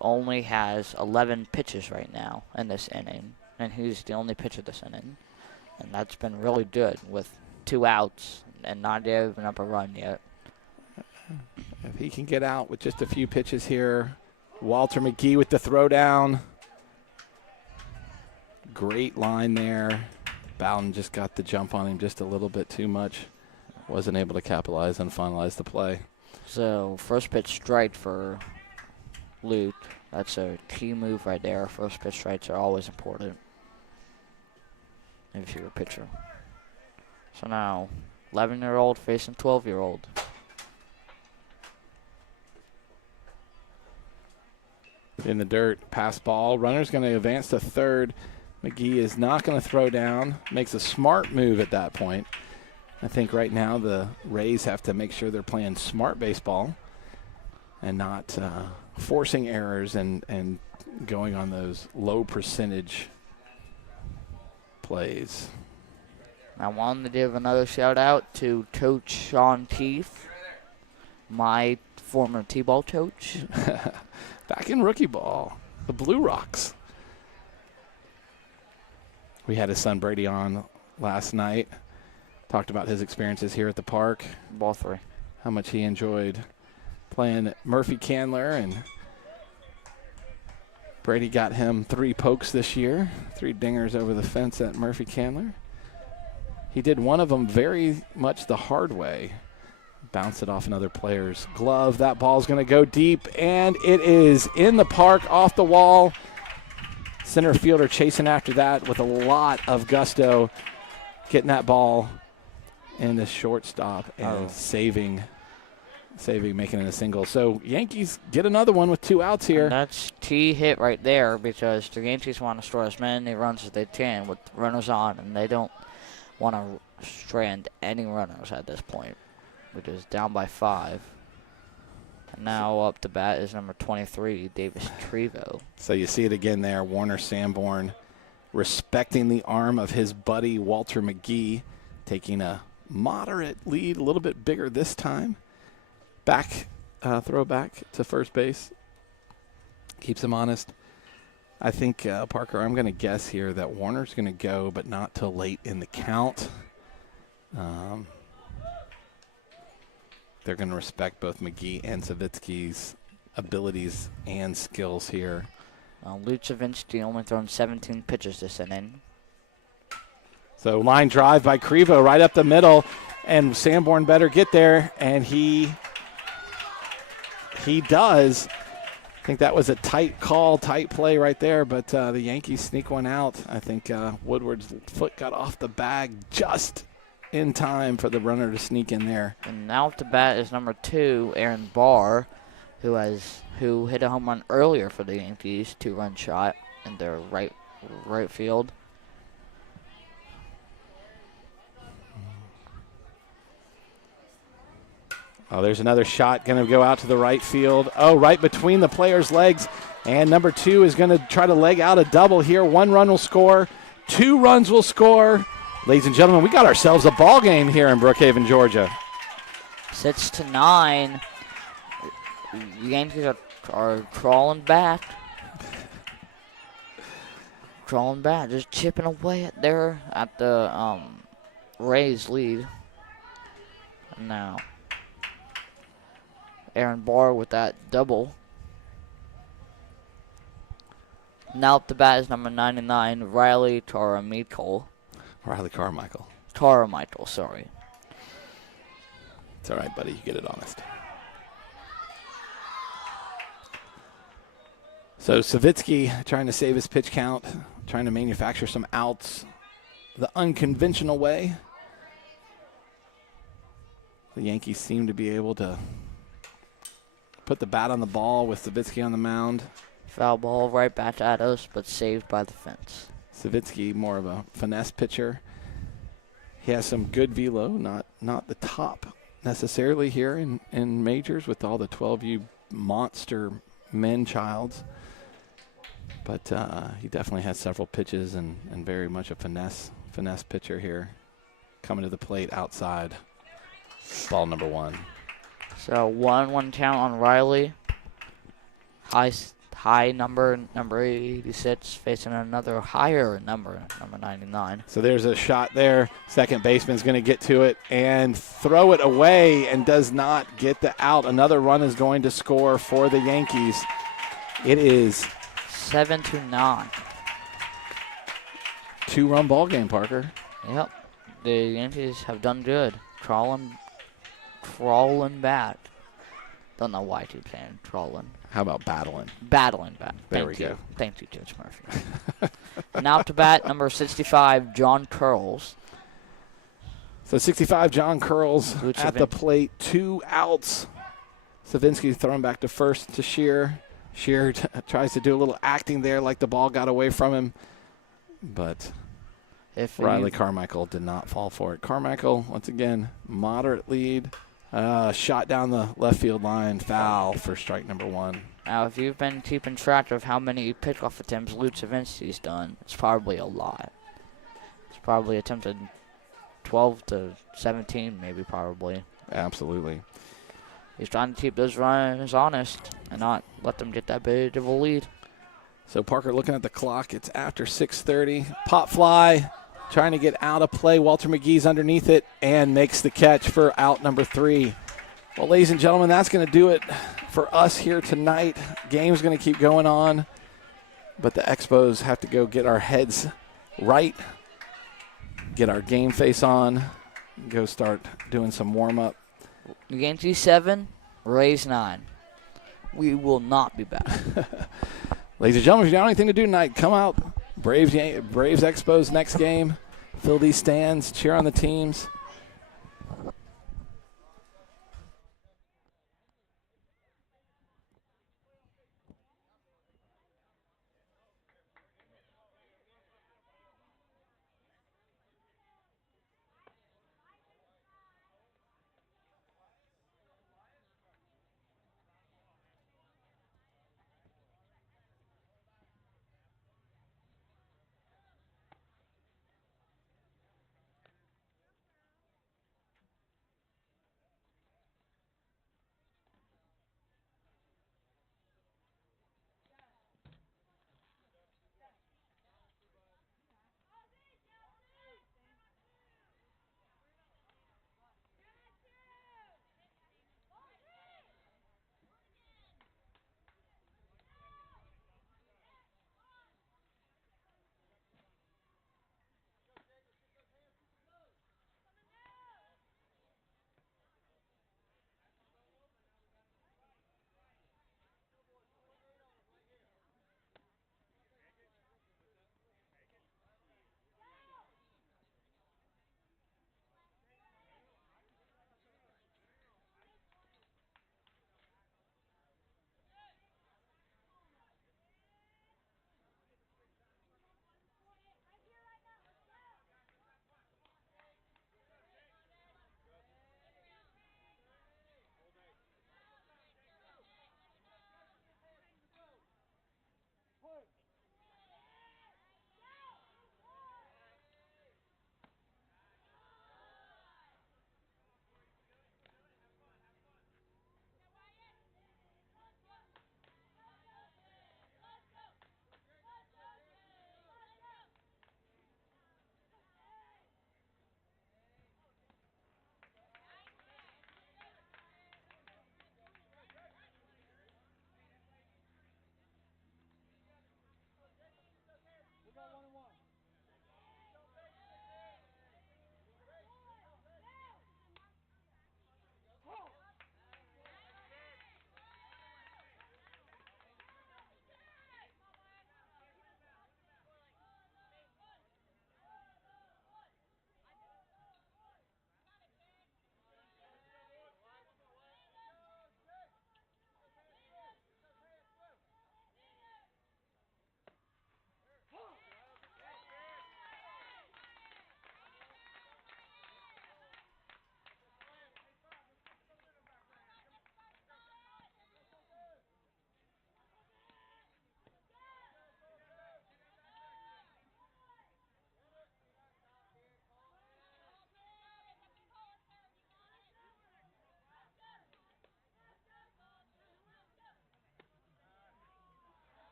only has 11 pitches right now in this inning, and he's the only pitcher this inning. And that's been really good with 2 outs and not giving up a run yet. If he can get out with just a few pitches here. Walter McGee with the throwdown. Great line there. Bowden just got the jump on him just a little bit too much. Wasn't able to capitalize and finalize the play. So, first pitch strike for Luke. That's a key move right there. First pitch strikes are always important if you're a pitcher. So now, 11-year-old facing 12-year-old. In the dirt, pass ball. Runner's going to advance to third. McGee is not going to throw down. Makes a smart move at that point. I think right now the Rays have to make sure they're playing smart baseball and not forcing errors and going on those low percentage plays. I wanted to give another shout out to Coach Sean Keefe, my former T-ball coach. Back in rookie ball, the Blue Rocks. We had his son Brady on last night. Talked about his experiences here at the park. Ball 3. How much he enjoyed playing Murphey Candler, and Brady got him 3 pokes this year, 3 dingers over the fence at Murphey Candler. He did one of them very much the hard way. Bounce it off another player's glove. That ball's going to go deep, and it is in the park, off the wall. Center fielder chasing after that with a lot of gusto, getting that ball in the shortstop and saving, making it a single. So Yankees get another one with 2 outs here. And that's key hit right there because the Yankees want to score as many runs as they can with runners on, and they don't want to strand any runners at this point, which is down by 5. And now up to bat is number 23, Davis Trevo. So you see it again there, Warner Sanborn respecting the arm of his buddy Walter McGee, taking a moderate lead, a little bit bigger this time. Throw back to first base. Keeps him honest. I think, Parker, I'm going to guess here that Warner's going to go, but not till late in the count. They're going to respect both McGee and Savinsky's abilities and skills here. Luke Savinsky only thrown 17 pitches this inning. So line drive by Crevo right up the middle, and Sanborn better get there, and he does. I think that was a tight call, tight play right there, but the Yankees sneak one out. I think Woodward's foot got off the bag just in time for the runner to sneak in there. And now up to bat is number 2, Aaron Barr, who hit a home run earlier for the Yankees, 2-run shot in their right field. Oh, there's another shot going to go out to the right field. Oh, right between the player's legs. And number 2 is going to try to leg out a double here. 1 run will score. 2 runs will score. Ladies and gentlemen, we got ourselves a ball game here in Brookhaven, Georgia. 6-9. The Yankees are crawling back. Just chipping away at the Rays lead. Now, Aaron Barr with that double. Now up the bat is number 99, Riley Carmichael. Carmichael, sorry. It's all right, buddy. You get it honest. So Savinsky trying to save his pitch count, trying to manufacture some outs the unconventional way. The Yankees seem to be able to put the bat on the ball with Savitsky on the mound. Foul ball right back at us, but saved by the fence. Savitsky, more of a finesse pitcher. He has some good velo, not the top necessarily here in majors with all the 12U monster men childs. But he definitely has several pitches and very much a finesse pitcher here. Coming to the plate outside. Ball number 1. So 1-1 count on Riley. High number 86, facing another higher number 99. So there's a shot there. Second baseman's going to get to it and throw it away and does not get the out. Another run is going to score for the Yankees. It is 7-9. 2-run ball game, Parker. Yep. The Yankees have done good. Crawling back. Don't know why I keep saying crawling. How about battling? Battling back. There we go. Thank you, Judge Murphy. Now to bat, number 65, John Curls. So 65, John Curls at the plate. 2 outs. Savinsky thrown back to first to Shear. Shear tries to do a little acting there like the ball got away from him. But Riley Carmichael did not fall for it. Carmichael, once again, moderate lead. Shot down the left field line. Foul for strike number 1. Now, if you've been keeping track of how many pickoff attempts Lou Savinsky's done, it's probably a lot. It's probably attempted 12 to 17, maybe, probably. Absolutely. He's trying to keep those runners honest and not let them get that big of a lead. So Parker looking at the clock. It's after 6:30. Pop fly. Trying to get out of play. Walter McGee's underneath it and makes the catch for out number 3. Well, ladies and gentlemen, that's going to do it for us here tonight. Game's going to keep going on, but the Expos have to go get our heads right, get our game face on, go start doing some warm-up. Yankees 7, Rays 9. We will not be back. Ladies and gentlemen, if you don't have anything to do tonight, come out. Braves Expos next game. Fill these stands. Cheer on the teams.